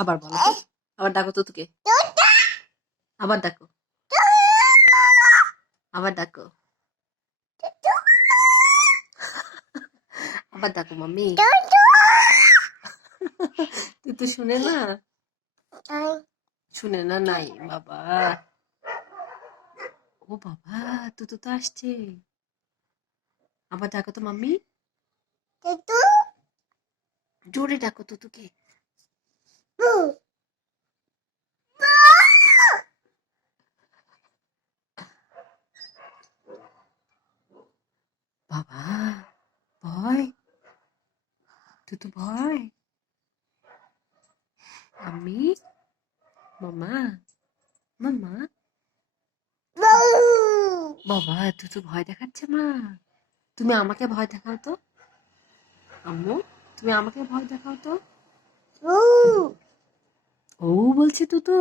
আবার বলো তো, আবার ডাকো তুতুকে, আবার ডাকো, আবার ডাকো, আবার ডাকো মাম্মি। তুতু শুনে না, শুনে না, নাই বাবা। ও বাবা, তুতু তো আসছে। আবার ডাকো তো মাম্মি, জোরে ডাকো তুতুকে। বাবা, ভয়, তুতু ভয়। মাম্মি, মামা, মামা, বাবা তুতু ভয় দেখাচ্ছে মা। তুমি আমাকে ভয় দেখাও তো আম্মু, তুমি আমাকে ভয় দেখাও তো। ও বলছে তুতু।